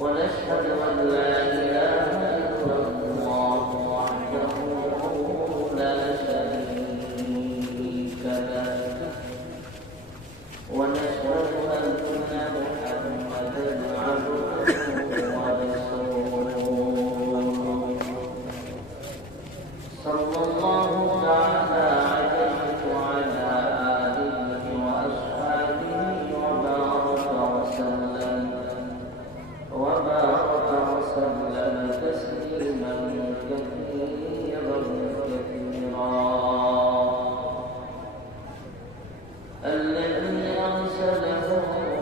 ونشهد أن لا إله إلا الله وحده لا شريك له ونشهد أن محمدا عبده ورسوله صلى الله تعالى عليه وعلى آله وأصحابه وبارك وسلم تسليما كثيرا الذي أرسله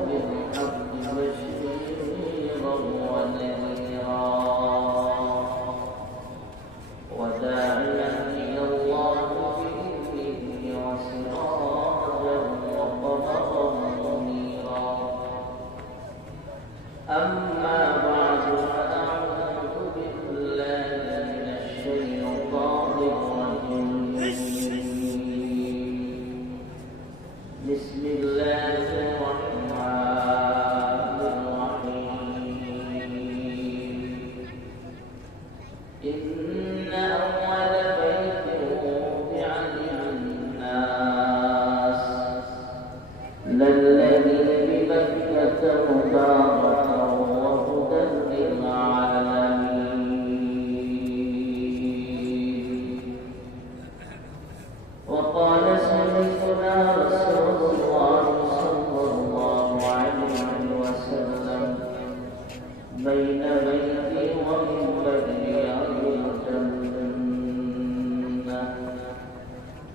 بالحق بشيرا ونذيرا وداعيا إلى الله بإذنه وسراجا وقمرا منيرا أما بعد فأعوذ بالله من الشيطان الرجيم بسم الله الرحمن الرحيم إن أول بيت وضع للناس للذي ببكة مباركا وهدى للعالمين وقال سيدنا رسول الله صلى الله عليه وسلم بين بيتي ومنبري أهل الجنة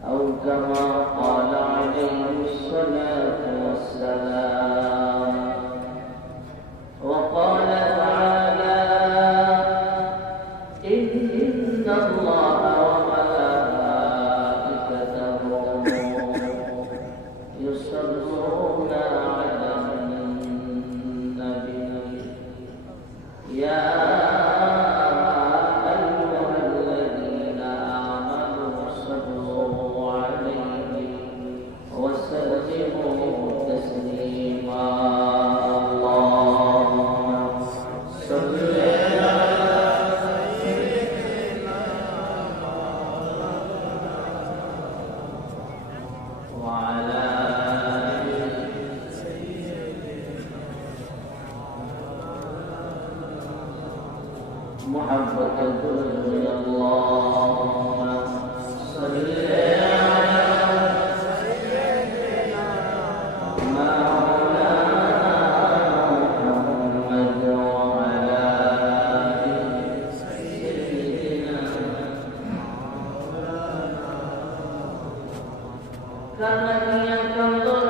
أو كما قال عليه الصلاة والسلام وقال تعالى إن الله وملائكته يصلون على النبي يا أيها الذين آمنوا صلوا عليه وسلموا تسليما اللهم صل على سيدنا وعلى محبة الدنيا اللهم صل على سيدنا مولانا محمد وعلى سيدنا كما ينظر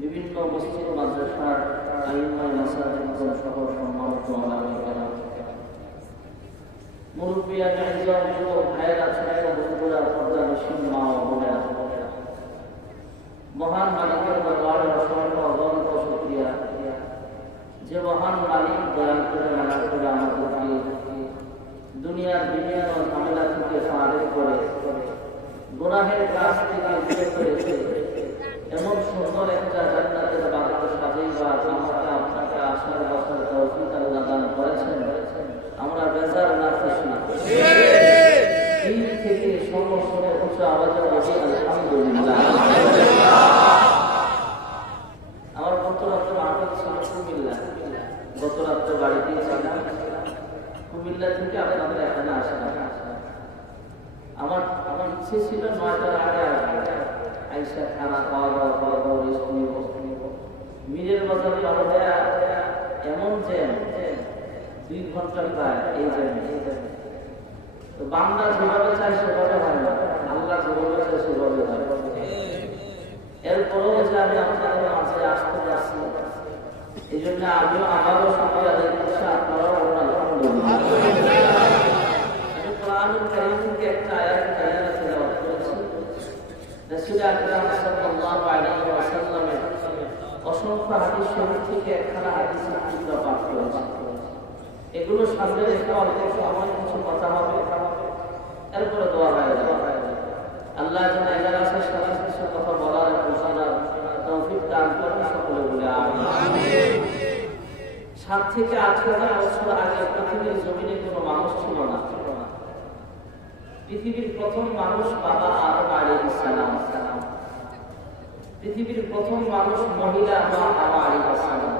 বিভিন্ন মসজিদ মাদ্রাসার আইম্মাই মাসাজিদ সহ সম্মানিত ওলামায়ে মুরব্বিয়ান ইসলাম যুবক ভাইয়েরা ছোট বন্ধুরা পর্দানশীল মা ও বোনেরা, মহান মালিকের দরবারে অসংখ্য অগণিত শুকরিয়া যে মহান মালিক দয়া করে মানা করে আমাদেরকে দুনিয়ার বিভিন্ন ঝামেলা থেকে ফারেক করে গুনাহের কাজ থেকে দূরে করেছে, এমন সুন্দর একটা জান্নাতের বাগান সাজাইবার আমাকে আপনাকে আশার বছর তৌফিক আল্লাহ দান করেছেন। আমরা বেজার না খুশি দিল থেকে সমস্ত উচ্চ আওয়াজে বলি আলহামদুলিল্লাহ। আমার গত রাত্রে মাহফিল ছিল কুমিল্লা, গত রাত্রে বাড়িতেই ছিলাম। কুমিল্লা থেকে আপনাদের এখানে আসা আমার ইচ্ছে ছিল ৯টার আগে আইসা খানা খাওয়া দাওয়া করবো, রেস্ট নিব। মিরের বাজার পার হয়ে এমন যে ২ ঘন্টা প্রায় এই জন্য তো বান্দা যেভাবে চাই সেভাবে হয় না, আল্লাহ যেভাবে চাই সেভাবে হয়। এরপরেও যে আমি আপনাদের মাঝে আসতে পারছি, এই জন্য আমিও আমারও সবাই আদায় করছি, আপনারাও আলহামদুলিল্লাহ। আমি কোরআনুল কারীম থেকে একটা আয়াত কারিমা তেলাওয়াত করেছি। রাসূল আকরাম সাল্লাল্লাহু আলাইহি ওয়াসাল্লামের অসংখ্য হাদিস শরীফ থেকে একখানা হাদিসের টুকরা পাঠ করেছি। এগুলো সামনে রেখে অল্প সময় কিছু কথা হবে, এরপরে দোয়া হয়ে যাবে। আল্লাহ যেন এদের আসার সাথে কিছু কথা বলার বোঝার তৌফিক দান করেন, সকলে বলে আমিন। ৭ থেকে ৮,০০০ বছর আগে পৃথিবীর জমিনে কোনো মানুষ ছিল না। পৃথিবীর প্রথম মানুষ বাবা আদম আলাইহিস সালাম, পৃথিবীর প্রথম মানুষ মহিলা মা হাওয়া আলাইহিস সালাম।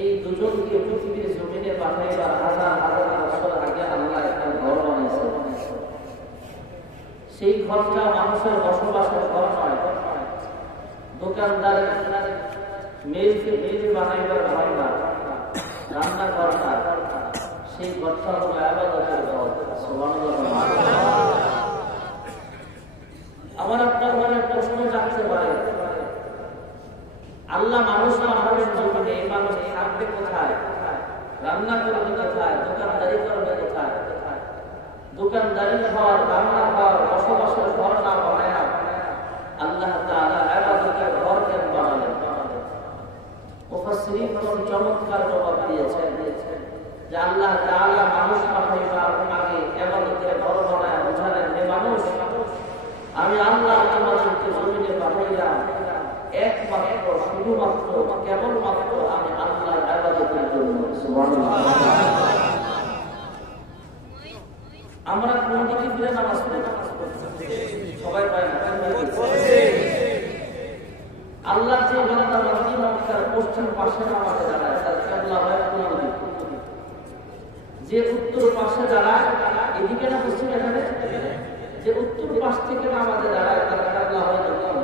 এই দুজনকে পৃথিবীর জমিনে পাঠাইবার হাজার হাজার বছর আগে আল্লাহ একটা ঘর বানিয়েছেন। সেই ঘরটা মানুষের বসবাসের ঘর নয়, দোকানদার মেয়েকে বানাইবার ঘর না, রান্না ঘর না, সেই ঘরটা হলো ইবাদতের ঘর। সুবহানাল্লাহ। আমার আপনার মনে প্রশ্ন জাগতে পারে, আল্লাহ মানুষ বানাবেন জমিনে, এই মানুষ থাকবে কোথায়, রান্না করবে কোথায়, দোকানদারি করবে কোথায়? দোকানদারি ঘর, রান্না ঘর, বসবাসের ঘর না বানায় আল্লাহ তাআলা ইবাদতের ঘর কেন বানালেন? মুফাসসিরিন চমৎকার জবাব দিয়েছেন যে আল্লাহ তাআলা মানুষ পাঠাইবার আগে ইবাদতের ঘর বানায় বোঝালেন, হে মানুষ, আমি আল্লাহ তোমাদেরকে জমিনে পাঠাইলাম একমাত্র শুধুমাত্র কেবলমাত্র আমি আল্লাহর ইবাদতের জন্য। সুবহানাল্লাহ। আমরা কোন দিকে ফিরে নামাজ পড়ি? সবাই পায় না। আল্লাহ যে বান্দা মক্কার পশ্চিম পাশে নামাজে দাঁড়ায় তার কিবলা হয় কোন দিক? যে উত্তর পাশে দাঁড়ায় এদিকে না পশ্চিম, এখানে যে উত্তর পাশ থেকে নামাজে দাঁড়ায় তার কিবলা হয় দক্ষিণ।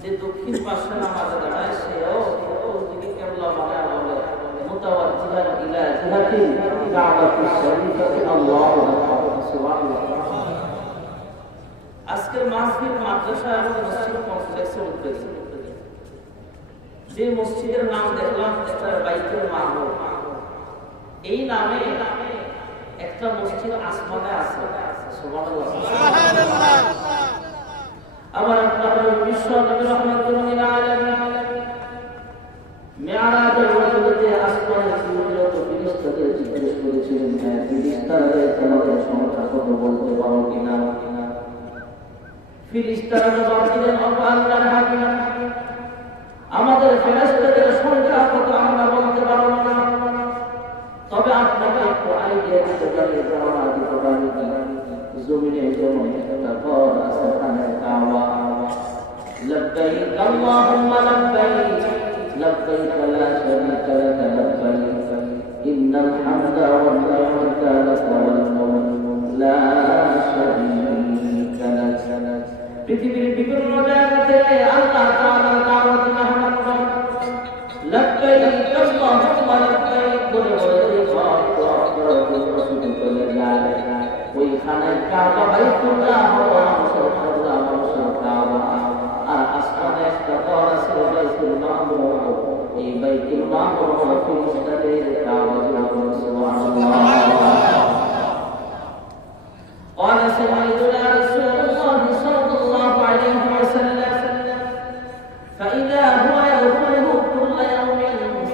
যে দক্ষিণ পাশে নামাজে দাঁড়ায় সেও الكعبة الشريفة الله أكبر سبحان الله আজকের মাহফিল মাদ্রাসা এবং মসজিদ কমপ্লেক্সে উঠেছে যে মসজিদের নাম দেখলাম এটা বাইতুল মামুর এই নামে একটা মসজিদ আসমানে আছে সুবহানাল্লাহ সুবহানাল্লাহ আবার আপনাদের বিশ্ব নবী রাহমাতুল্লাহ আলাইহি মেরাজের রাতে আসমানে সূর্যত ফেরেশতাদের জিজ্ঞেস করেছিলেন হ্যাঁ ফেরেশতারা তোমাদের সংখ্যা কত বলতে পারো কিনা ফেরেশতারা জবাব দিলেন আল্লাহর হাবিব আমাদের ফেরেশতাদের সংখ্যা কত আমরা বলতে পারব না তবে আপনাকে একটু আইডিয়া দিতে পারি ধারণা দিতে পারি জমিনে যেমন একটা ঘর আছে খানে কাবা লব্বাইক আল্লাহুম্মা লব্বাইক লব্বাইক লা শারীকা লাক লব্বাইক ইন্নাল হামদা ওয়ান নি'মাতা লাক ওয়াল মুলক লা শারীকা লাক পৃথিবীর বিভিন্ন জায়গা থেকে আল্লাহ তাআলা দাওয়াত মেহমান করেন লব্বাইক আল্লাহুম্মা লব্বাইক বলে বলে ঘর চলে যায় ওই খানায় কাবা বাইতুল্লাহ আল্লাহ মানুষের কাবা আর আসমানে একটা ঘর আছে বাইতুল মামুর এই বাইতুল মামুর ফেরেশতাদের কাবা সুবহানাল্লাহ قال سيدنا رسول الله صلى الله عليه وسلم فإذا هو يدخله كل يوم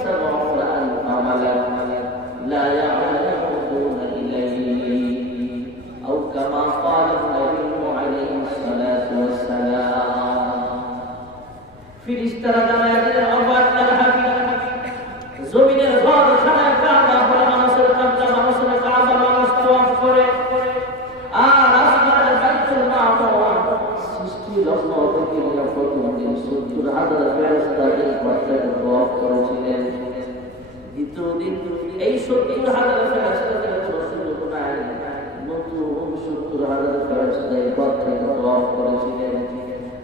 70,000 ملك لا يعلمون إليه أو كما قال النبي عليه الصلاة والسلام ফেরেশতারা জানায় দিলেন আল্লাহর হাবিব জমিনের ঘর খানা কাবা হলো মানুষের কাবা মানুষের কাবা মানুষ তওয়াফ করে আর আসমানের বাইতুল মামুর সৃষ্টি লগ্ন থেকে প্রথম দিন 70,000 ফেরেশতা এই ঘরটাকে তওয়াফ করেছিলেন দ্বিতীয় দিন এই 70,000 ফেরেশতাদের সুযোগ নাই নতুন 70,000 ফেরেশতা এই ঘরটাকে তওয়াফ করেছিলেন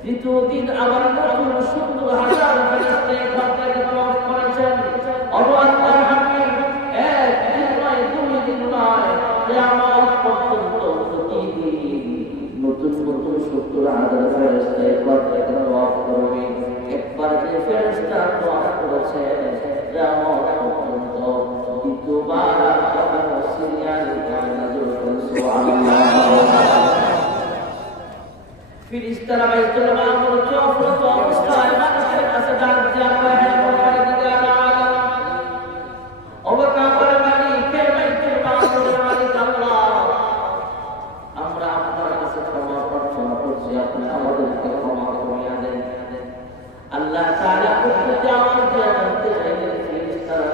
তৃতীয় দিন আবার নতুন 70,000 ফেরেশতা এই ঘরটাকে তওয়াফ করেছেন আল্লাহর হাবিব এক দিন নয় দুই দিন নয় কিয়ামত পর্যন্ত নতুন নতুন 70,000 ফেরেশতা এই ঘরটাকে তওয়াফ করবে একবার যে ফেরেশতা তওয়াফ করেছে কিয়ামত পর্যন্ত দ্বিতীয়বার যখন সিরিয়াল নাযিল করেন সুবহানাল্লাহ ফেরেশতারা বাইতুল মামুর তওয়াফরত অবস্থায় মানুষের কাছে ডাক দিয়ে বলে হে পরওয়ারদিগার আলাম ওয়া কাবার মালিক হে বাইতুল মামুরের মালিক আল্লাহ আমরা আপনার কাছে ক্ষমা প্রার্থনা করছি আপনি আমাদেরকে ক্ষমা করে দেন আল্লাহ তাআলা প্রতি আওয়াজ দিয়ে বলতে চাইলেন ফেরেশতারা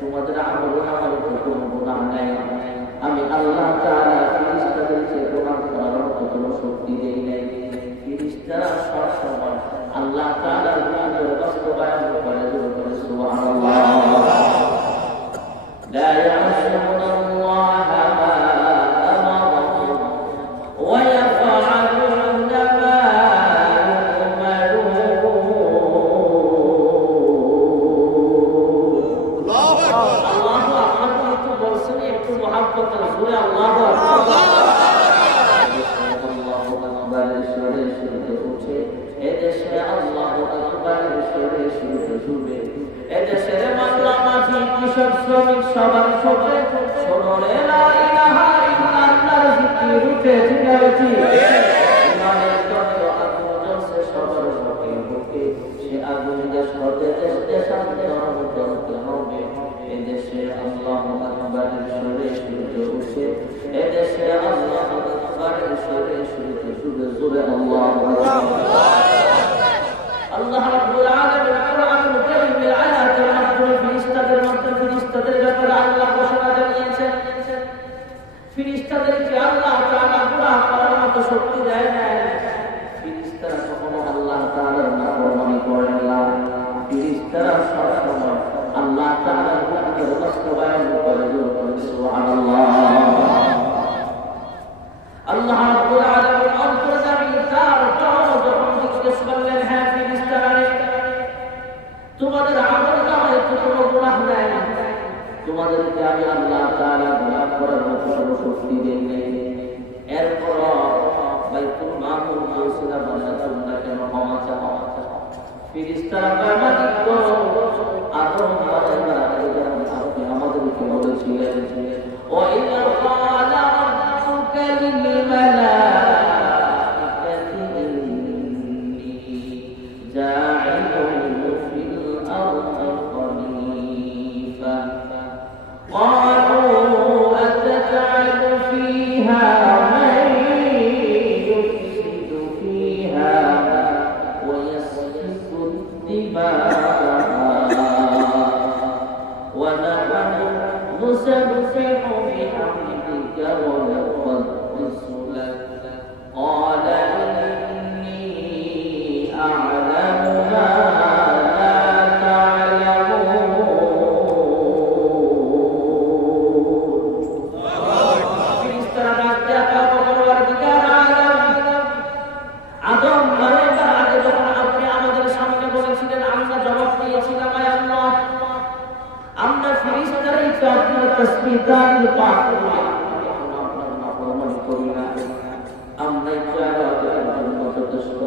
তোমাদের আমল আমার কোনো গুনাহ নাই আমি আল্লাহ তাআলা ফেরেশতাদেরকে গুনাহ করার কোনো শক্তি দেই নাই ফেরেশতারা সব সময় আল্লাহ তাআলার হুকুমের বাস্তবায়ন করে সুবহানাল্লাহ লা ইয়াসুনা আল্লাহ মা আমারুহুম ওয়া ইয়াফআলুনা মা ইউমারুন আল্লাহু আকবার একটু বলছেন একটু মুহাব্বতের সুরে আল্লাহু আকবার এদেশে আল্লাহু আকবার সুরে সুরে সুরে এদেশের মাদ্রামাজি কৃষক শ্রমিক সবার চোখে শোনো লা ইলাহা ইল্লাল্লাহর জিকির উঠে ঠিকাছি ইমানের জন্য আগুন জ্বলছে সবার বুকে বুকে সে আগুন দেশ হতে দেশ দেশান্তরে জ্বলতে হবে এদেশে আল্লাহু আকবারের সুরে সুরে উঠে এদেশে আল্লাহু আকবারের সুরে সুরে সুরে সুরে আল্লাহু আকবার আল্লাহ রাব্বুল আলামিন কোরআনুল কারীমের আয়াতের মাধ্যমে ফেরেশতাদের ব্যাপারে আল্লাহ ঘোষণা জানিয়েছেন ফেরেশতাদেরকে আল্লাহ তাআলা গুনাহ করার মতো শক্তি দেয় না ফেরেশতারা কখনো আল্লাহ তাআলার নাফরমানি করে না ফেরেশতারা সবসময় আল্লাহ তাআলার হুকুমের বাস্তবায়ন করে সুবহানাল্লাহ আল্লাহ রাব্বুল আলামিন অন্তর্যামী তার যখন জিজ্ঞেস করলেন হ্যাঁ ফেরেশতারা তোমাদের আমল নামায় তো কোনো গুনাহ নাই তোমাদেরকে আমি আল্লাহ তাআলা গুনাহ করার মতো কোনো শক্তি দেই নাই। এরপর বাইতুল মামুর পৌঁছালা বলে তোমরা কেন ক্ষমা চাও? ফেরেশতারা মালিক আদম আপনি আমাদেরকে বলেছিলেন ওয়া ইযা ক্বালা রাব্বুকা লিল মালাইকাতি ইন্নী জা'ইলুন ফিল আরদি খলিফা ক্বালু আতাজ'আলু ফীহা মান ইউফসিদু ফীহা ওয়া ইয়াসফিকু الدماء ونحن نسبح بحمدك ونقدس لك قال إني أعلم ما لا تعلمون আদম মালাইকার আগে যখন আপনি আমাদের সামনে বলেছিলেন আমরা জবাব দিয়েছিলাম আয় আল্লাহ আমরা ফেরেশতারাই তো আপনার তাসবিহ তাহলিল পাক করি আপনার নাফরমানি করি না আমরা ইবাদতের জন্য যথেষ্ট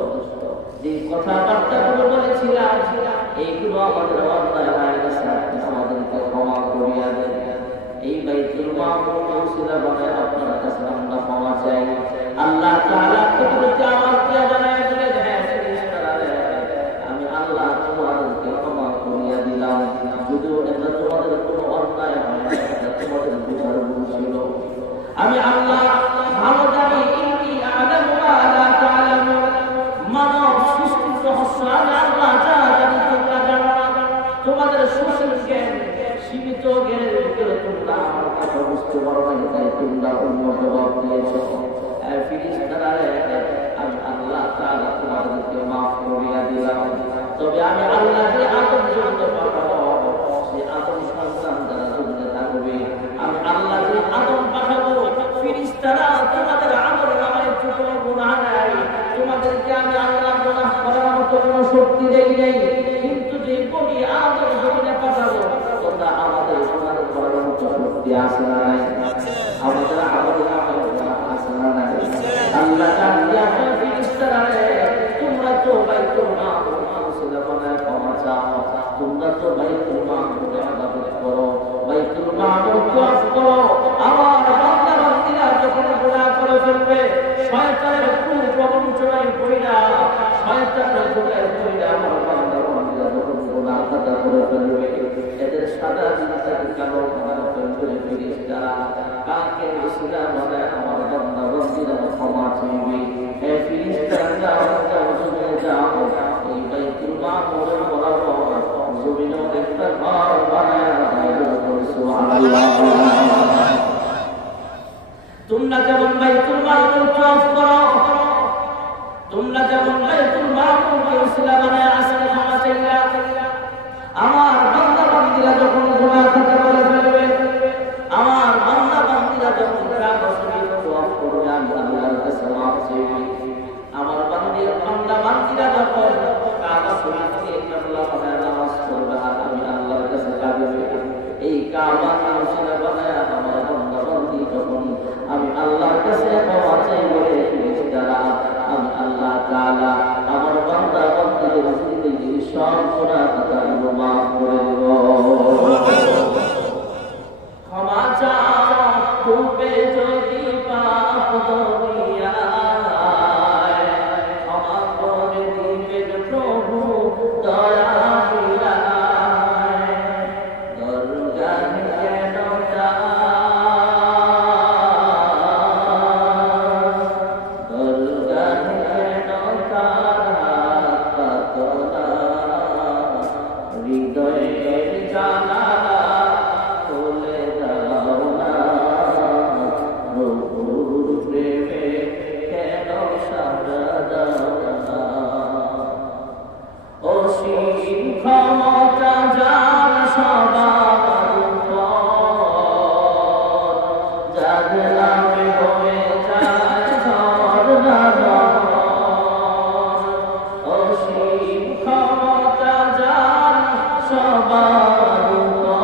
যে কথাবার্তাগুলো বলেছিলাম এইগুলো আমাদের অন্যায় হয়ে গেছে আপনি আমাদেরকে ক্ষমা করিয়া দেন। এই বাইতুল মামুর পৌঁছালা বলে আপনার কাছে আমরা ক্ষমা চাই। আল্লাহ তাআলা তোমাদেরকে আওয়াজ দিয়ে জানায় দিলেন হ্যাঁ ফেরেশতারা আমি আল্লাহ তোমাদেরকে ক্ষমা করিয়া দিলাম। যদিও এটা তোমাদের কোনো অন্যায় হয় না, এটা তোমাদের বুঝার ভুল ছিল। আমি আল্লাহ ভালো জানি ইন্নী আ'লামু মা লা তা'লামুন মানব সৃষ্টির রহস্য আমি আল্লাহ যা জানি তোমরা জানো না। তোমাদের সুশীল জ্ঞান সীমিত জ্ঞানের ভিতরে তোমরা আমার কথা বুঝতে পারো না, তাই তোমরা অন্য জবাব দিয়েছো। ফেরেশতারা আমি আল্লাহ তাআলা তোমাদেরকে মাফ করিয়া দিলাম। তবে আমি আল্লাহ যে আদম জন্য পাঠাবো সেই আদম সন্তান যারা জন্য থাকবে আমি আল্লাহ যে আদম পাঠাবো ফেরেশতারা তোমাদের আমল নামায় কোনো গুনাহ নাই। তোমাদেরকে আমি আল্লাহ গুনাহ করার মতো কোনো শক্তি দেই নাই, কিন্তু যে বনি আদম জন্য পাঠাবো তোমরা আমাদের গুনাহ করার মতো শক্তি আছে না নাই? আমাদের আমল নামায় গুনাহ আছে না নাই? আল্লাহ জানিয়া ফেরেশতারা তোমরা তো বাইতুল মামুর পৌঁছালা বলে ক্ষমা চাও। তোমরা তো বাইতুল মামুরে ইবাদত করো, বাইতুল মামুর তওয়াফ করো। আমার বান্দা বান্দীরা যখন গুনাহ করে ফেলবে শয়তানের কুপ্রবঞ্চনায় পড়িনা শয়তানের ধোঁকায় পড়িনা আমার বান্দা বান্দীরা যখন গুনাহ কাটা করে ফেলবে এদের সাদা জিনিসটাকে কালো করে ফেলবে ফেরেশতারা কাকে রসুলা বলে আমার বান্দা বান্দীরা ক্ষমা চাইবে। হে ফেরেশতারা যাও জমিনে যাও এই বাইতুল মামুরের বরাবর জমিনে একটা ঘর বানায় সুবহানাল্লাহ। তোমরা যেমন বাইতুল মামুর তওয়াফ করো, তোমরা যেমন বাইতুল মামুরকে ওসিলা বানায় আসলে ক্ষমা চাইলা, আমার বান্দা বান্দীরা যখন গুনাহ করে ফেলবে আমার বান্দা বান্দীরা যখন কাবা শরীফ তওয়াফ করবে আমি আল্লাহর কাছে মাফ চাইবে। আমার বান্দা বান্দীরা যখন কাবা শরীফকে কিবলা বানায় নামাজ পড়বে আর আমি আল্লাহর কাছে কাঁদবে এই কাবা ওসিলা বানায় আমার বান্দা বান্দী যখন আমি আল্লাহর কাছে ক্ষমা চাইবে ফেরেশতারা আমি আল্লাহ তাআলা আমার বান্দা বান্দীদের জিন্দেগির সব গুনাহ খাতাগুলো মাফ করে দেব। ক্ষমা চাও তুমি যদি পাপ দরিয়ায় ক্ষমা করে দিবেন প্রভু দয়া মিলায় দরগাহে কেন দরগাহে কেন তার হাত পাতলা হৃদয়ের জানালা খুলে দাও না প্রভুর প্রেমে কেন সাড়া দাও না অসীম ক্ষমতা যার সবার উপর যার নামে হয়ে যায় ঝরনা অসীম ক্ষমতা যার সবার উপর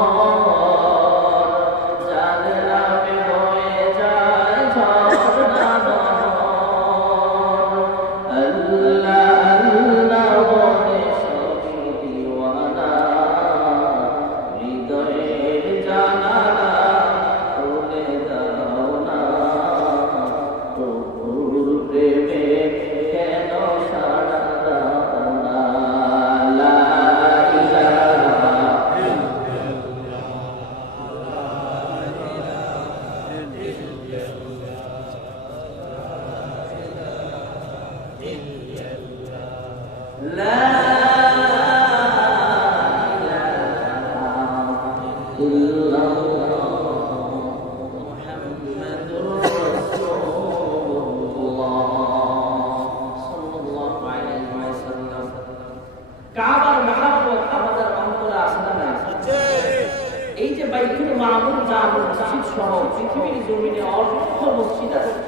এই যে বাইতুল মামুর জামে মসজিদ সহ পৃথিবীর জমিনে অসংখ্য মসজিদ আছে,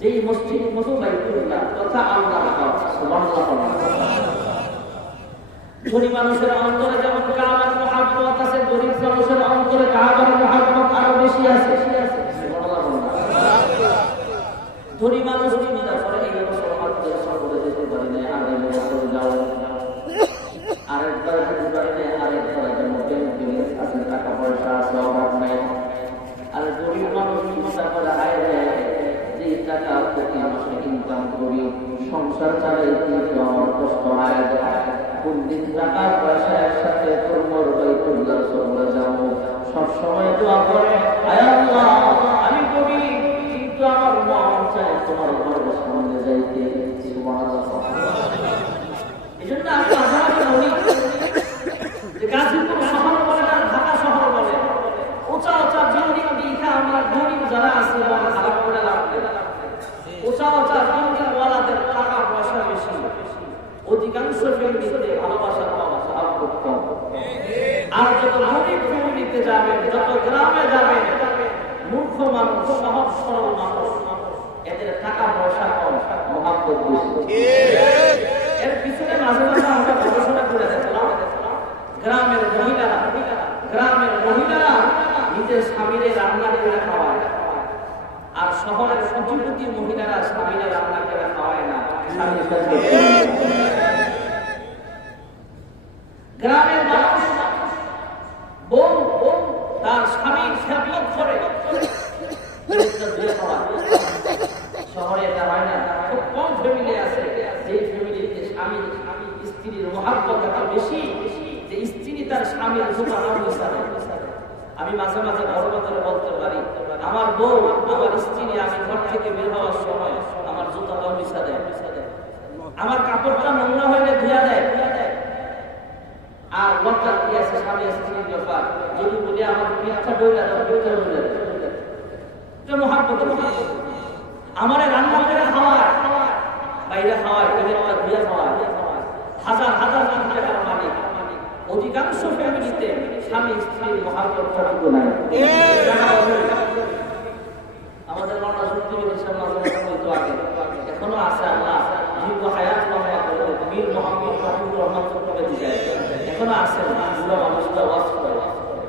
যেই মসজিদ মতো বাইতুল্লাহ তথা আল্লাহর ঘর। সুবহানাল্লাহ। ধনী মানুষের অন্তরে যেমন কাবার মুহাব্বত আছে, গরীব মানুষের অন্তরে কাবার মুহাব্বত আরো বেশি আছে। ধনী মানুষ চিন্তা করে এই বছর হজ্জে সফরে যেতে পারি না, আগামী বছর যাও, আরেকবার যেতে পারি না, আরেকবার আছে টাকা পয়সা আছে, অভাব নেই। আর গরিব মানুষ চিন্তা করে হায় রে, যে টাকা প্রতি মাসে ইনকাম করি, সংসার চালাইতে আমার কষ্ট হয়, কোন দিন টাকা পয়সা একসাথে তোর বাইতুল্লাহ সফরে যাবো। সবসময় দোয়া করে, আয় আল্লাহ আমি করি, কিন্তু আমার মন চায় তোমার ঘরের সামনে যাইতে। এই জন্য আমি মাঝে বলি যে গাজীপুর শহর বলে না, ঢাকা শহর বলে, উঁচা উঁচা বিল্ডিং দেখা আমরা গরিব যারা আছে খারাপ করে লাভ নেই। উঁচা উঁচা বিল্ডিং ওয়ালাদের টাকা পয়সা বেশি, অধিকাংশ ফ্যামিলিতে ভালোবাসার অভাব খুব কম। আর যত গরিব ফ্যামিলিতে যাবে, যত গ্রামে যাবে, মূর্খ মানুষ, সহজ সরল মানুষ, এদের টাকা পয়সা কম, মহাব্বত বেশি। এর পিছনে মাঝে মাঝে আমরা গবেষণা করে দেখলাম, গ্রামের মহিলারা নিজের স্বামীরে রান্না করে খাওয়ায়, আর শহরের কোটিপতি মহিলারা স্বামীরে রান্না করে খাওয়ায় না। গ্রামের মানুষ বউ তার স্বামীর খেদমত করে, শহরে এটা হয় না। খুব কম ফ্যামিলি আছে যে ফ্যামিলিতে স্বামী স্ত্রীর মহাব্বত এত বেশি যে স্ত্রী তার স্বামীর জুতা মিশাবে। আমি মাঝে মাঝে বড় করে বলতে পারি, আমার বউ আমার স্ত্রী আমি ঘর থেকে বের হওয়ার সময় আমার জুতাটাও মিশা দেয়, আমার কাপড়টা নোংরা হইলে ধুয়া দেয়। আর লজ্জা কি আছে স্বামী স্ত্রীর ব্যাপার, যদি বলি আমার পিঠা ডইলা দাও, পিঠা ডইলা দাও, এটা মহাব্বত। আমারে রান্না করে খাওয়ায়, বাইরে খাওয়ায়, পেটেরটা ধুয়ে খাওয়ায়, হাজার হাজার টাকার মালিক। অধিকাংশ ফ্যামিলিতে স্বামী স্ত্রীর মহাব্বত নাই। আমাদের মামলা সত্যি বলতো আগে, এখনো আছে। আল্লাহ দীর্ঘ হায়াত লম্বা করে মীর মোহাম্মদ শফিকুর রহমান চট্টোপাধ্যায় যায়, এখনো আছে বুড়া মানুষটা ওয়াজ করে।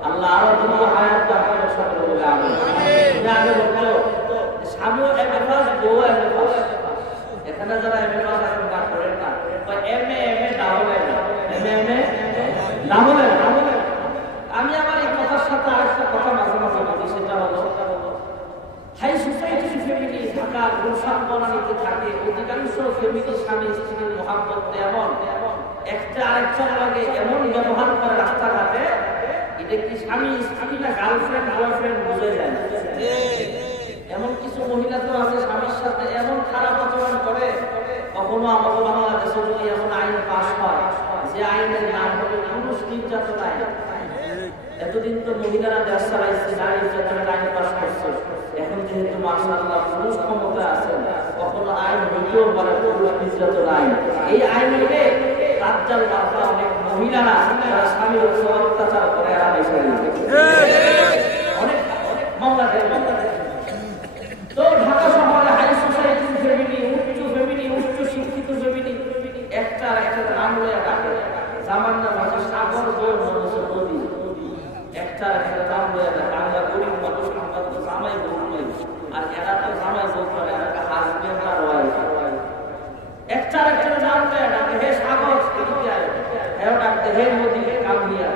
আল্লাহ আরো দীর্ঘ হায়াত দান করে সকলে বলে আমিন। আগে বলতো স্বামীও এমএ পাস, বউ এমএ পাস। এখানে যারা এমএ পাস এখন কাজ করেন না, এমএ ডাবল এমএ ডাবল। আমি আমার এই কথার সাথে আরেকটা কথা মাঝে মাঝে বলি, সেটা হলো হাই সোসাইটির ফ্যামিলি ঢাকা গুলশান বনানীতে থাকে, অধিকাংশ ফ্যামিলি স্বামী স্ত্রীর মহাব্বত এমন, একটা আরেকটার লাগে এমন ব্যবহার করে রাস্তাঘাটে, এটা কি স্বামী স্ত্রী না গার্লফ্রেন্ড বয়ফ্রেন্ড বুঝে যায়। এমন কিছু মহিলা তো আছে স্বামীর সাথে এমন খারাপ আচরণ করে। কখনো আমাদের বাংলাদেশে যদি এমন আইন পাস হয় যে আইনের নাম হলো পুরুষ নির্যাতন আইন। এতদিন তো মহিলারা দেশ চালাইছে, নারী নির্যাতনের আইন পাস করছে। এখন যেহেতু মাশাআল্লাহ পুরুষ ক্ষমতা আছে, কখনো আইন হইতেও পারে পুরুষ নির্যাতন আইন। এই আইন হইলে রাজ্জাল বার্তা অনেক মহিলারা যারা স্বামীর উপর অত্যাচার করে এরা এসে অনেক মামলা দেয়। তো ঢাকা শহরে হাই সোসাইটির ফ্যামিলি, উচ্চ শিক্ষিত ফ্যামিলি একটা নাম লয়ে ডাকে, জামার নাম আছে সাগর, বউ মানুষের নদী। একটা নাম লয়ে ডাকে, আমরা গরিব মানুষ, আমরা তো জামাই বউ নই, আর এরা তো জামাই বউ করে, এরা হাজবেন্ড আর ওয়াইফ। একটা নাম লয়ে ডাকে, হে সাগর হেও ডাকতে, হে নদী কামিয়া।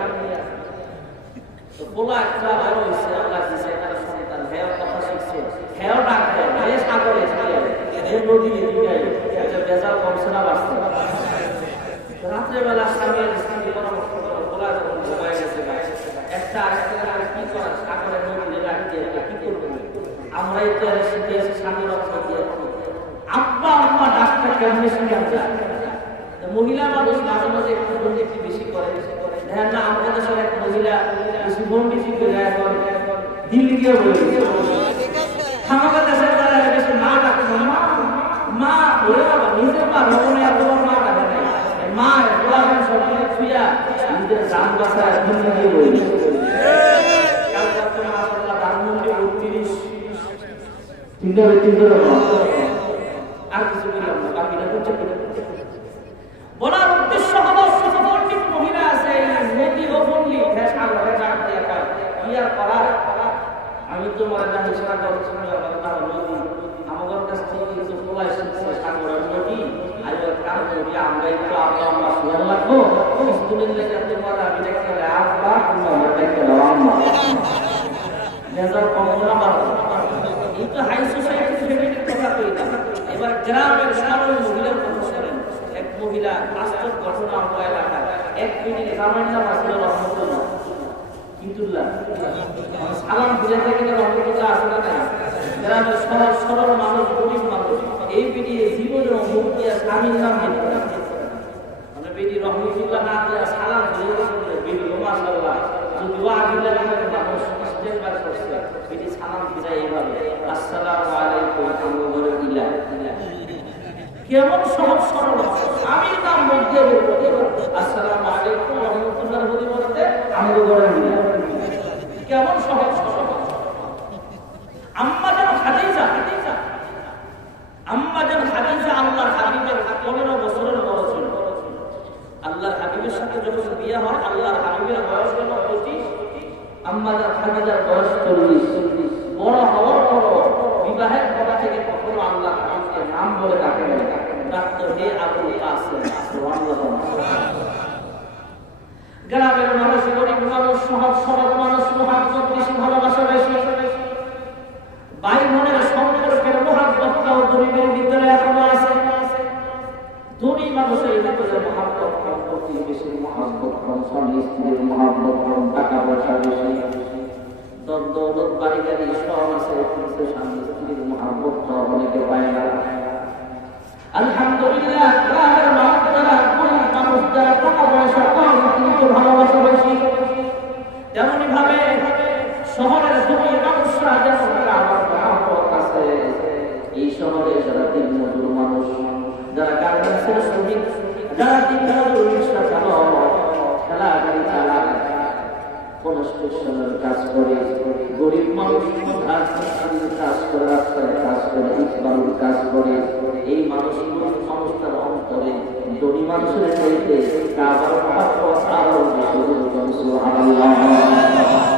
তো বলা একটা বড় হয়েছে, আল্লাহ দিছে একটা সন্তান, হেও কথা শিখছে, হেও ডাকতে, হে সাগরে হে নদী এদিকে একটা বেজাল কমসনা বাড়ছে। রাত্রেবেলা স্বামী স্ত্রী পরামর্শ করে বলা যখন ঘুমায় গেছে, একটা আরেকটা কি করা, সাগরে নদী ডাকতে কি করবো, আমরাই তো শিখিয়েছি স্বামী রক্ষা দিয়ে। আব্বা আম্মা ডাকটা কেমনি শুনে মহিলা মানুষ মাঝে মাঝে একটু বন্ডিটি বেশি করে। দেখেন না আমাদের দেশের এক মহিলা বেশি বন্ডিটি করে এখন দিল্লি গিয়ে বলে আমাদের দেশের যারা বেশি মা ডাকে, মা বলে বাবা নিজের মা ভবনে তোমার মা ডাকে নাই, মা সব ছুঁয়া নিজের জান বাঁচায় দুনিয়া দিয়ে বলি কালকে তো মাশাআল্লাহ ধানমন্ডি ৩২ তিনটা আর কিছু বললাম না বাকিটা করছে বলার উদ্দেশ্য হলো সুপর্ণিত মহিলা আছে নদী ওপরলি ফেস আল্লাহকে জান দিয়া কয় ইয়ার করার আমি তোমার জান ইশারা করছি আমার নাম নদী আমার কাছ থেকে কিছু বলাই শিখছে সাগরের নদী আর ওর কারণ নদী আমরা একটু আল্লাহ শুনে লাগবো স্কুলের লেগে তোমার আমি দেখতে আব্বা তোমার দেখতে আম্মা নেজার কমলা বাবা এই তো হাই সোসাইটি ফ্যামিলির কথা কই না এবার গ্রামের সাধারণ মহিলার কথা শুনেন এক মহিলা বাস্তব ঘটনা আমরা এলাকায় এক মিনিট জামাই নাম আসলে রহমতুল্লাহ কিন্তু সালাম ফিরে থেকে রহমতুল্লাহ আসলে না গ্রামের সহজ সরল মানুষ গরিব মানুষ এই পিটিয়ে জীবনের মুখ দিয়ে স্বামীর নাম দিতে মানে বেটি রহমতুল্লাহ না দিয়ে সালাম ফিরে বেটি মাশাআল্লাহ যদি আগিলা লাগে মানুষ ইস্তেকবার করছে বেটি সালাম ফিরে এইভাবে আসসালামু আলাইকুম আমগরে ইলা কেমন সহজ সরল আমি নাম মুখ দিয়ে বলবো আসসালামু আলাইকুম রহমতুল্লাহ বলতে আমগরে ইলা কেমন সহজ সরল আম্মা জান খাদিজা আল্লাহর হাবিবের 15 বছরের বড় ছিল আল্লাহর হাবিবের সাথে যখন বিয়ে হয় আল্লাহর হাবিবের বয়স হলো 25 আম্মা জান খাদিজার বয়স 40 বড় হওয়ার পর বিবাহের পর থেকে কখনো আল্লাহ হাবিবকে নাম বলে ডাকে না ডাকতো হে আবুল কাসেম সুবহানাল্লাহ গ্রামের মানুষ গরিব মানুষ সহজ সরল মানুষ মহাব্বত বেশি ভালোবাসা বেশি ভাই বোনের সম্পর্কের মহাব্বতটাও গরিবের ভিতরে এখনো আছে ধনী মানুষের ভিতরে মহাব্বত কম প্রতি বেশি মহাব্বত কম স্বামী স্ত্রীর মহাব্বত কম টাকা পয়সা বেশি দৌলত বাড়ি গাড়ি সব আছে কিন্তু স্বামী স্ত্রীর মহাব্বতটা অনেকে পায় না আলহামদুলিল্লাহ গ্রামের মানুষ যারা গরিব মানুষ যারা টাকা পয়সা কম কিন্তু ভালোবাসা বেশি তেমনি ভাবে শহরের ধনী মানুষরা যেমন আমার মহাব্বত আছে এই শহরে যারা দিন মজুর মানুষ যারা গার্মেন্টসের শ্রমিক যারা দিন মজুর রিক্সা চালক ঠেলা গাড়ি চালাক কনস্ট্রাকশনের কাজ করে গরিব মানুষ কাজ করে রাস্তায় কাজ করে ইটবালুর কাজ করে এই মানুষগুলো মানুষটার অন্তরে ধনী মানুষের চাইতে কাবার মহাব্বত আরো বেশি সুবহানাল্লাহ